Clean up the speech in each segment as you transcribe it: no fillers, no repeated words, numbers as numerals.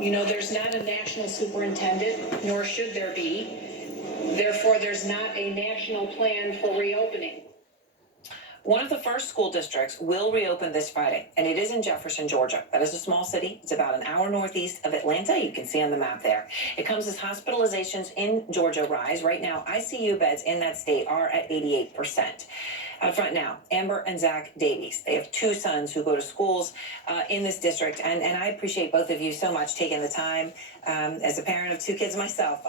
There's not a national superintendent, nor should there be. Therefore, there's not a national plan for reopening. One of the first school districts will reopen this Friday, and it is in Jefferson, Georgia. That is a small city. It's about an hour northeast of Atlanta. You can see on the map there. It comes as hospitalizations in Georgia rise. Right now, ICU beds in that state are at 88%. Out front now, Amber and Zach Davies. They have two sons who go to schools in this district, and I appreciate both of you so much taking the time. As a parent of two kids myself,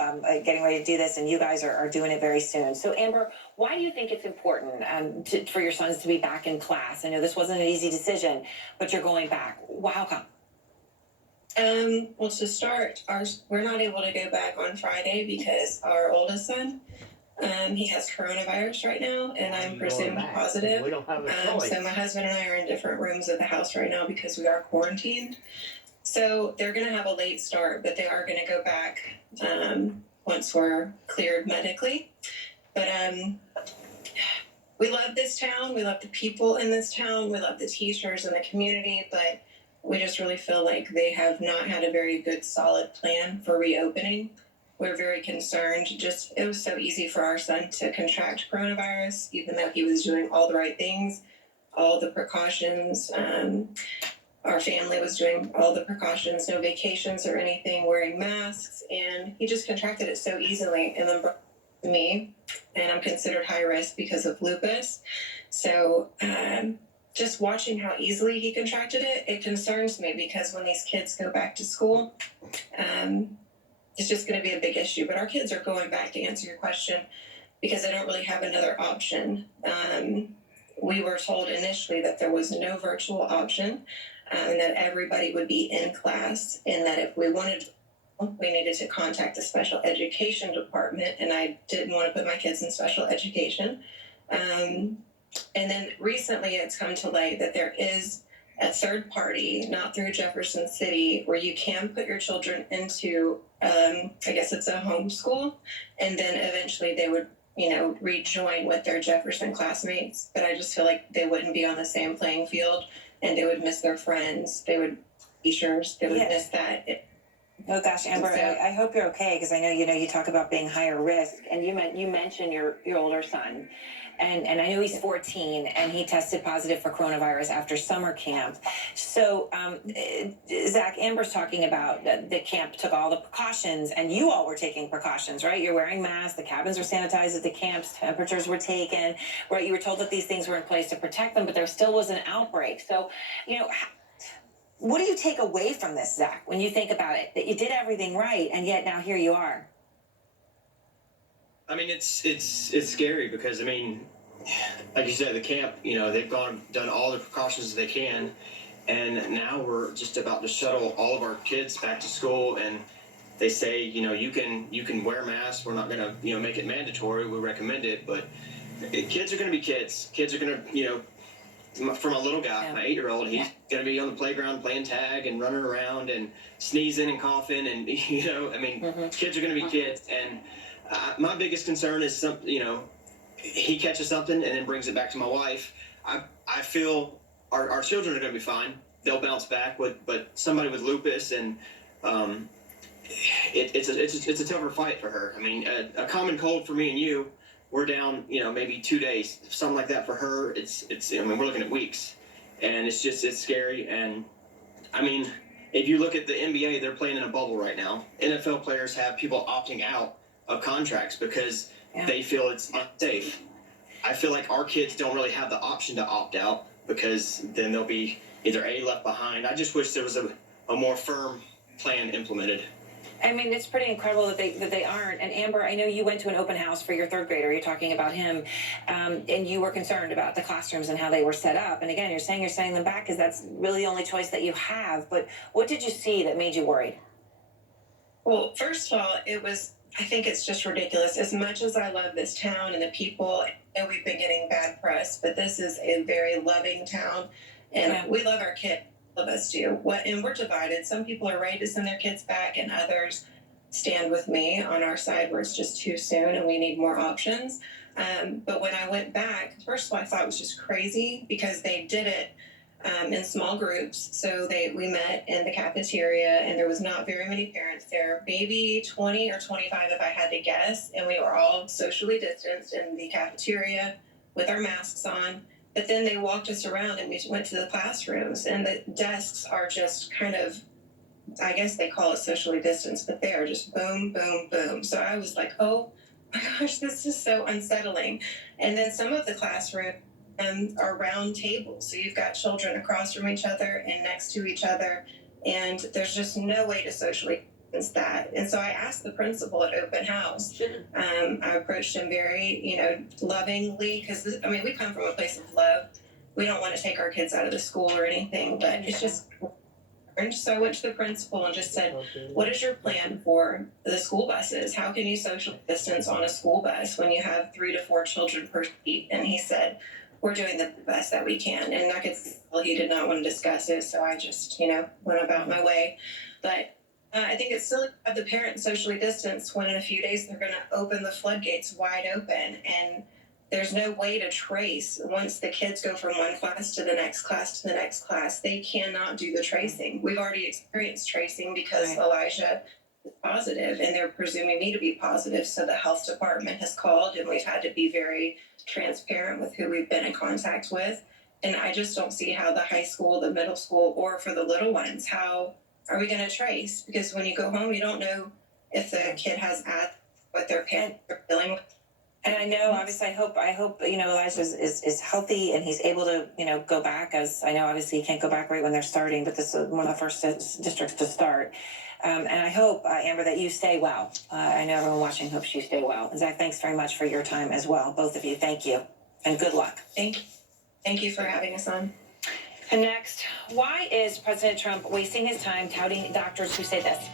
getting ready to do this, and you guys are doing it very soon. So, Amber, why do you think it's important for your sons to be back in class? I know this wasn't an easy decision, but you're going back. How come? Well, to start, we're not able to go back on Friday because our oldest son, he has coronavirus right now, and I'm presumed positive. We don't have a choice. So my husband and I are in different rooms of the house right now because we are quarantined. So they're going to have a late start, but they are going to go back once we're cleared medically. But we love this town. We love the people in this town. We love the teachers and the community, but we just really feel like they have not had a very good, solid plan for reopening. We're very concerned. It was so easy for our son to contract coronavirus, even though he was doing all the right things, all the precautions. Our family was doing all the precautions, no vacations or anything, wearing masks, and he just contracted it so easily and then brought it to me, and I'm considered high risk because of lupus. So just watching how easily he contracted it, it concerns me because when these kids go back to school, it's just going to be a big issue. But our kids are going back, to answer your question, because they don't really have another option. We were told initially that there was no virtual option, and that everybody would be in class, and that if we wanted, we needed to contact the special education department, and I didn't want to put my kids in special education. And then recently it's come to light that there is a third party, not through Jefferson City, where you can put your children into, I guess it's a homeschool, and then eventually they would, rejoin with their Jefferson classmates. But I just feel like they wouldn't be on the same playing field, and they would miss their friends. They would teachers. They would miss that. Oh gosh, Amber, I hope you're okay, because I know you talk about being higher risk, and you mentioned your older son, and I know he's 14, and he tested positive for coronavirus after summer camp. So Zach, Amber's talking about the camp took all the precautions, and you all were taking precautions, right? You're wearing masks, the cabins were sanitized at the camps, temperatures were taken, right? You were told that these things were in place to protect them, but there still was an outbreak. So what do you take away from this, Zach, when you think about it, that you did everything right, and yet now here you are? I mean, it's scary because, like you said, the camp, they've done all the precautions they can, and now we're just about to shuttle all of our kids back to school, and they say, you can wear masks. We're not going to, make it mandatory. We recommend it, but kids are going to be kids. Kids are going to, for my little guy, my 8-year-old, he's going to be on the playground playing tag and running around and sneezing and coughing, and kids are going to be kids. And my biggest concern is he catches something and then brings it back to my wife. I feel our children are going to be fine. They'll bounce back, but somebody with lupus, and it's a tougher fight for her. A common cold for me and you, we're down, maybe 2 days, something like that. For her, it's we're looking at weeks, and it's scary. And if you look at the NBA, they're playing in a bubble right now. NFL players have people opting out of contracts because they feel it's unsafe. I feel like our kids don't really have the option to opt out, because then they'll be either left behind. I just wish there was a more firm plan implemented. It's pretty incredible that they aren't. And Amber, I know you went to an open house for your third grader. You're talking about him, and you were concerned about the classrooms and how they were set up. And again, you're sending them back because that's really the only choice that you have. But what did you see that made you worried? Well, first of all, I think it's just ridiculous. As much as I love this town and the people, and we've been getting bad press, but this is a very loving town, and we love our kids. All of us do. And we're divided. Some people are ready to send their kids back, and others stand with me on our side where it's just too soon and we need more options. But when I went back, first of all, I thought it was just crazy because they did it in small groups. So we met in the cafeteria, and there was not very many parents there, maybe 20 or 25 if I had to guess. And we were all socially distanced in the cafeteria with our masks on. But then they walked us around and we went to the classrooms, and the desks are just kind of, I guess they call it socially distanced, but they are just boom, boom, boom. So I was like, oh my gosh, this is so unsettling. And then some of the classrooms are round tables. So you've got children across from each other and next to each other, and there's just no way to socially distance that. And so I asked the principal at open house. I approached him very, lovingly, because we come from a place of love. We don't want to take our kids out of the school or anything, but it's just. So I went to the principal and just said, what is your plan for the school buses? How can you social distance on a school bus when you have 3 to 4 children per seat? And he said, we're doing the best that we can. And I could tell he did not want to discuss it, so I just, went about my way. But I think it's silly to have the parents socially distanced when in a few days they're going to open the floodgates wide open, and there's no way to trace once the kids go from one class to the next class to the next class. They cannot do the tracing. We've already experienced tracing because Elijah is positive, and they're presuming me to be positive. So the health department has called, and we've had to be very transparent with who we've been in contact with. And I just don't see how the high school, the middle school, or for the little ones, how are we going to trace? Because when you go home, you don't know if the kid has what their parents are dealing with. And I know, obviously, I hope, Elijah is healthy and he's able to, go back, as I know, obviously, he can't go back right when they're starting, but this is one of the first districts to start. And I hope, Amber, that you stay well. I know everyone watching hopes you stay well. And Zach, thanks very much for your time as well. Both of you, thank you. And good luck. Thank you. Thank you for having us on. And next, why is President Trump wasting his time touting doctors who say this?